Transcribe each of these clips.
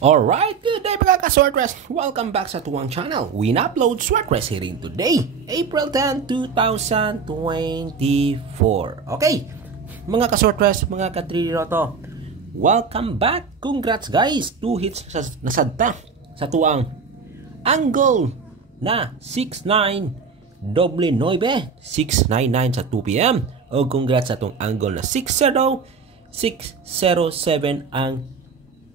Alright, good day mga ka-Swertres! Welcome back sa tuwang channel. We upload Swertres hearing today, April 10, 2024. Okay, mga ka-Swertres, mga ka-3D Lotto, welcome back! Congrats guys! 2 hits na sadta sa tuwang angle na 6999 699 sa 2pm. O congrats sa itong angle na 60607 ang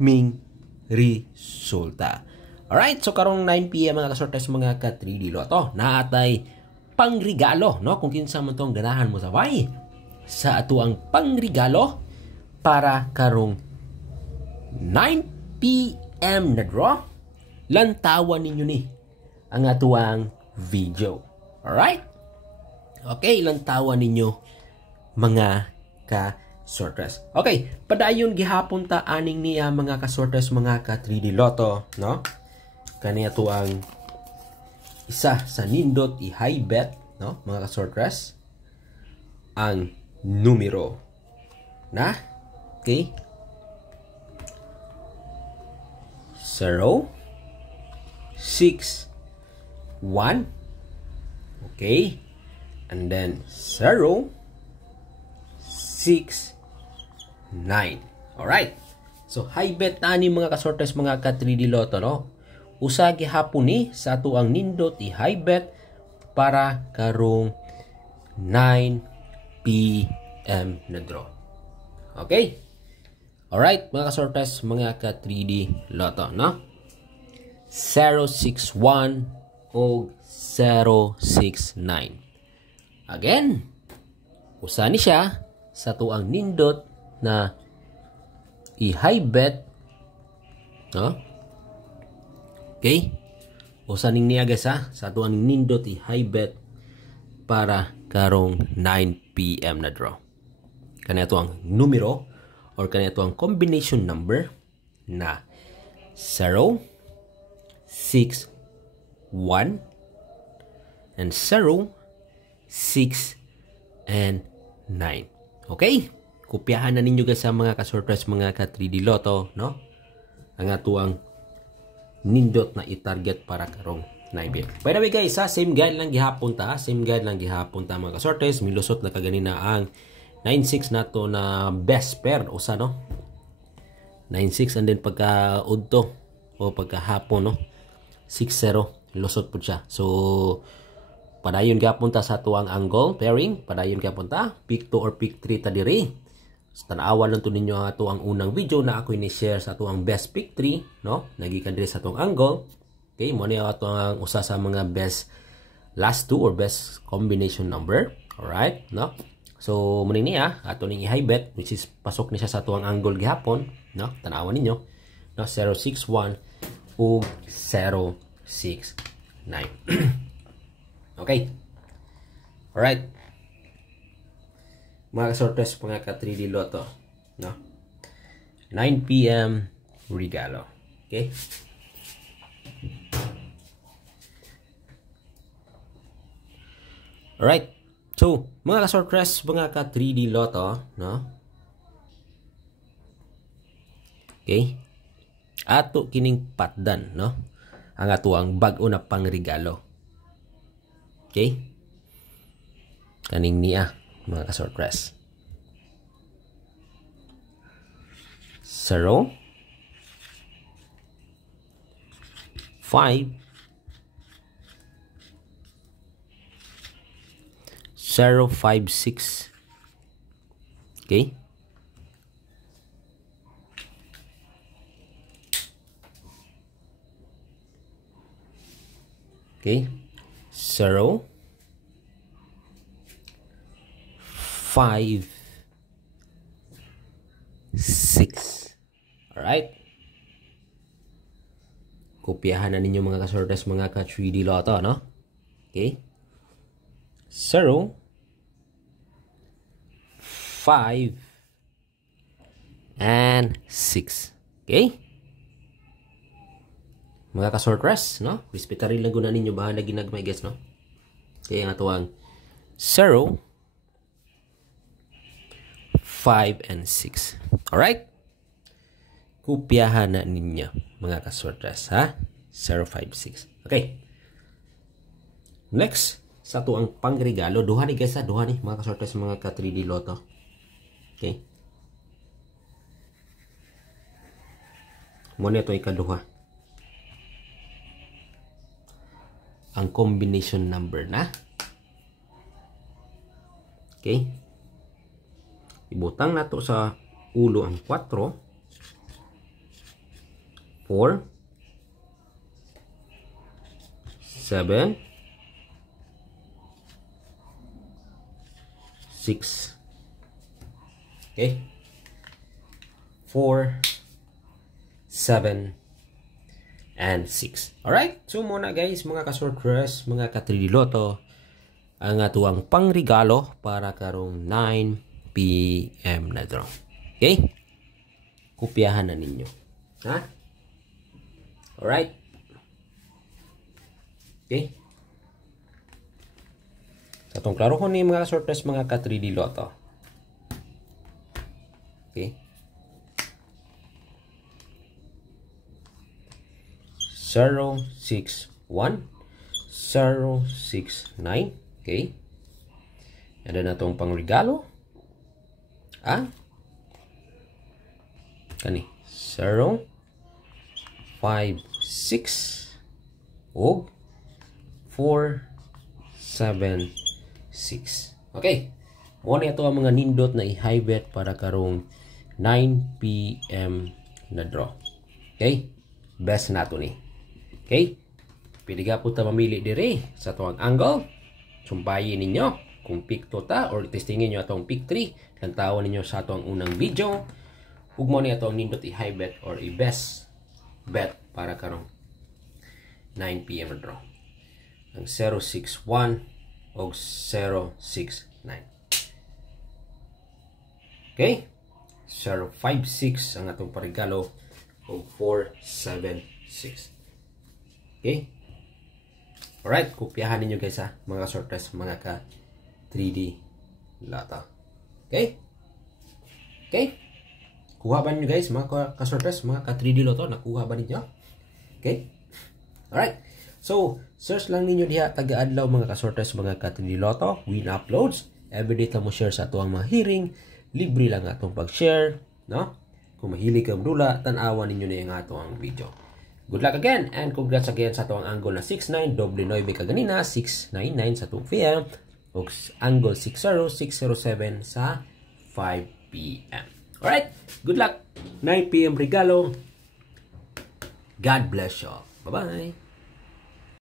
ming resulta. Alright, so karong 9pm mga ka-Swertres, mga ka-3D Lotto, naatay pangregalo, no? Kung kinsa man tong ganahan mo sabay sa ato ang pangregalo para karong 9pm na draw, lantawan ninyo ni ang atuang video. Alright? Okay, lantawan ninyo mga ka-Swertres. Okay, padayon gihapon ta aning niya mga ka-Swertres, mga ka-3D Lotto, no? Kaniya to ang isa sa nindot i-high bet, no, mga ka-Swertres, ang numero na, okay, 0, 6, 1, okay, and then 0, 6, 9. Alright. So, high bet tani mga ka-Swertres, mga ka-3D Lotto, no? Usa gihapon ni sa ato ang nindot i-high bet para karong 9pm na draw. Okay? Alright, mga ka-Swertres, mga ka-3D Lotto, no? 061 o 069. Again, usa ni siya sa ato ang nindot na i-high bet, no? Okay? Usa ning niya guys ha, sa ato ang nindot i-high bet para karong 9pm na draw. Kanya to ang numero or kanya to ang combination number na 0, 6, 1 and 0, 6 and 9. Okay? Kopyahan na ninyo guys sa mga ka-Swertres, mga ka-3D Lotto, no? Ang atuang nindot na i-target para karong 9pm. By the way guys, ha, same guide lang gihapon ta, mga ka-Swertres. Milusot na kaganina ang 9-6 na to na best pair usa, no? 9-6 and then pagka udto o pagka hapon, no? 6-0 lusot po siya. So padayon gapon ta sa tuang angle pairing, padayon gapon ta pick 2 or pick 3 ta diri. So, tanawan lang to ninyo ang ato ang unang video na ako ini-share sa ato ang best pick 3, no? Nagikan diri sa atong angle. Okay, mo ni ato ang usa sa mga best last 2 or best combination number. Alright, no? So mo niya ato ning i-high bet, which is pasok ni siya sa ato ang angle gihapon, no? Tanawan ninyo, no? 061 ug 069. Okay. Alright. Mga ka-Swertres, mga ka-3D Lotto, no? 9pm regalo. Okay? Alright. So, mga ka-Swertres, mga ka-3D Lotto, no? Okay? Ato kining patdan, no? Ang ato ang bag-o na pangregalo. Okay? Kaning niya, mga ka-Swertres. 0, 5, 0, 5, 6. Okay? Okay? 0, 5, 6. Alright? Kopyahan na ninyo mga ka-Swertres, mga ka-3D Lotto, no? Okay? 0, 5, and 6. Okay? Mga ka-Swertres, no? Respetarin lang guna ninyo bahala ginagmay guys, no? Okay, ang atuang 0, 5, and 6. Alright? Kopyahan na ninyo, mga kasortes, ha? 056. Okay. Next, sa to ang pangregalo. Duha ni guys, ha? Duha ni, mga kasortes, mga ka 3D Lotto. Okay. Muna ito ikaduha. Ang combination number na. Okay. Ibutang na to sa ulo ang 4. 4. 7. 6. Okay. 4. 7, and 6. Alright? So muna guys, mga ka-sortress, mga ka-3D Lotto, ang atuang pangregalo para karong 9 PM na draw. Okay? Kopyahan na ninyo. Ha? Alright? Okay? Sa itong klaro ko ni mga ka-sortress, mga ka-3D Lotto. Okay? 061, 069. Okay. And then natong pangregalo. Kani 056 og 476. Okay. Mo ni ato ang mga nindot na i-high bet para karong 9 PM na draw. Okay? Best nato ni. Okay? Pwede ka po ta mamili diri sa tuwang angle. Sumpayin ninyo kung pick 2 ta or testingin nyo atong pick 3. Lantawan ninyo sa atong unang video. Ug mo ni atong nindot i-high bet or i-best bet para karong 9 PM draw. Ang 061 o 069. Okay? 056 ang atong paregalo o 476. Okay? Alright, kopyahan ninyo guys ha, mga sortress, mga ka 3D Lotto. Okay? Okay? Kuha ba ninyo guys, mga ka sortress, mga ka 3D Lotto, nakuha ba ninyo? Okay? Alright. So, search lang ninyo diha taga-adlaw mga ka sortress, mga ka 3D Lotto, win uploads. Everyday ta mo share sa atong mga hearing, libre lang atong pag-share, no? Kung mahilig ka mdula, tan-awan ninyo na yung atong video. Good luck again and congrats again sa itong angle na 69, doble 9 kaganina, 699 sa 2 PM o angle 60, 607 sa 5 PM. Alright, good luck, 9 PM regalo. God bless you. Bye-bye.